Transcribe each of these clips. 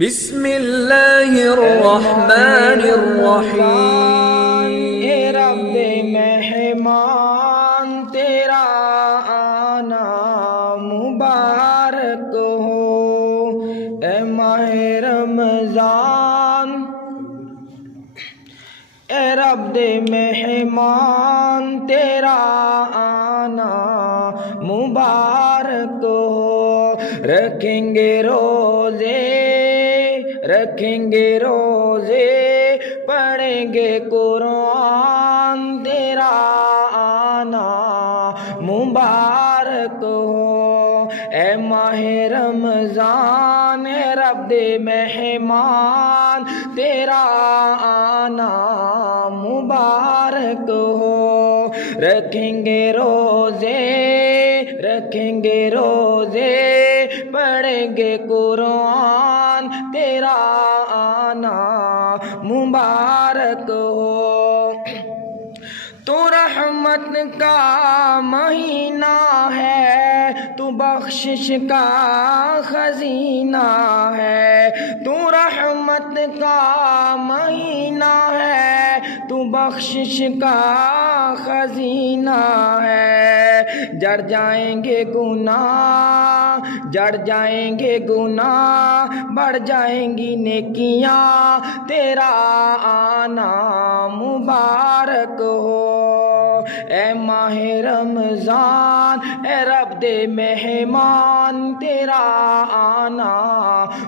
بسم اللہ الرحمن الرحیم۔ اے رب مہمان تیرا آنا مبارک ہو، اے ماہ رمضان اے رب مہمان تیرا آنا مبارک ہو، رکھیں گے روزے پڑھیں گے قرآن تیرا آنا مبارک ہو، اے ماہ رمضان اے رب مہمان تیرا آنا مبارک ہو، رکھیں گے روزے پڑھیں گے قرآن تیرا آنا مبارک ہو۔ تو رحمت کا مہینہ ہے، تو بخشش کا خزینہ ہے، تو رحمت کا مہینہ ہے، تو بخشش کا خزینہ ہے، جڑ جائیں گے گناہ بڑھ جائیں گی نیکیاں تیرا آنا مبارک ہو، اے ماہ رمضان اے رب مہمان تیرا آنا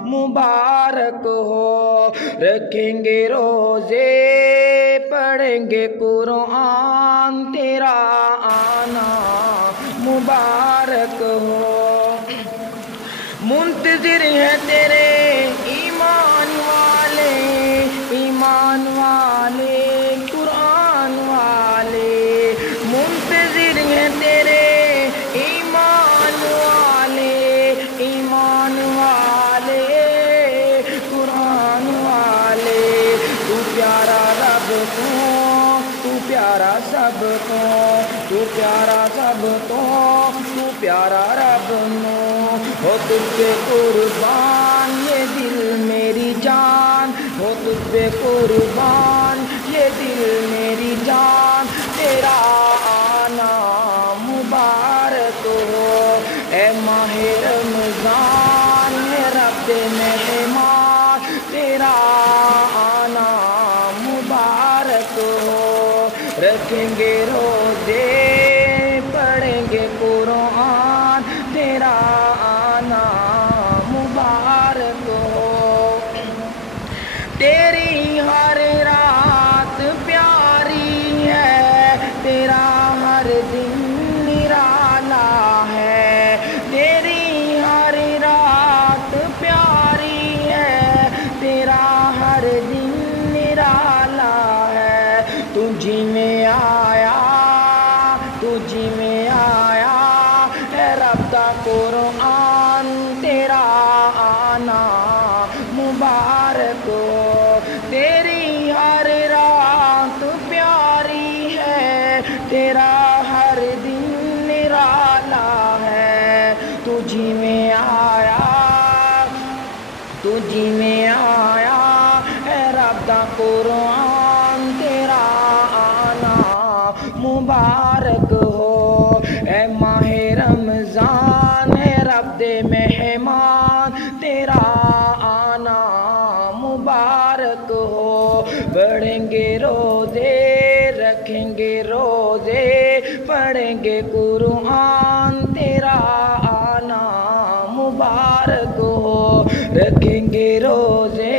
مبارک ہو، رکھیں گے روزے پڑھیں گے قرآن تیرا آنا مبارک ہو، منتظر ہیں تیرے ایمان والے قرآن والے، منتظر ہیں تیرے ایمان والے قرآن والے، تو پیارا رب تو پیارا سب تو پیارا رب نو ہو، تجھ پہ قربان یہ دل میری جان، ہو تجھ پہ قربان یہ دل میری جان، تیرا آنا مبارک ہو، اے ماہ رمضان اے رب مہمان تیرا آنا مبارک ہو، رکھیں گے روزے پڑھیں گے قرآن تیرا آنا مبارک ہو، تیری ہر رات پیاری ہے، تیرا ہر دن نرالا ہے، تیری ہر رات پیاری ہے، تیرا ہر دن نرالا ہے، تجھی میں آیا اے رب دا قرآن تیرا آنا مبارک ہو، تیری ہر رات پیاری ہے، تیرا ہر دن نرالا ہے، تجھی میں آیا اے رب دا قرآن تیرا آنا مبارک ہو، اے ماہ رمضان اے رب مہمان تیرا آنا مبارک ہو، پڑھیں گے روزے رکھیں گے روزے پڑھیں گے قرآن تیرا آنا مبارک ہو، رکھیں گے روزے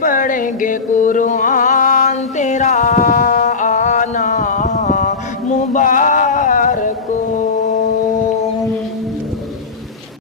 پڑھیں گے قرآن تیرا آنا مبارک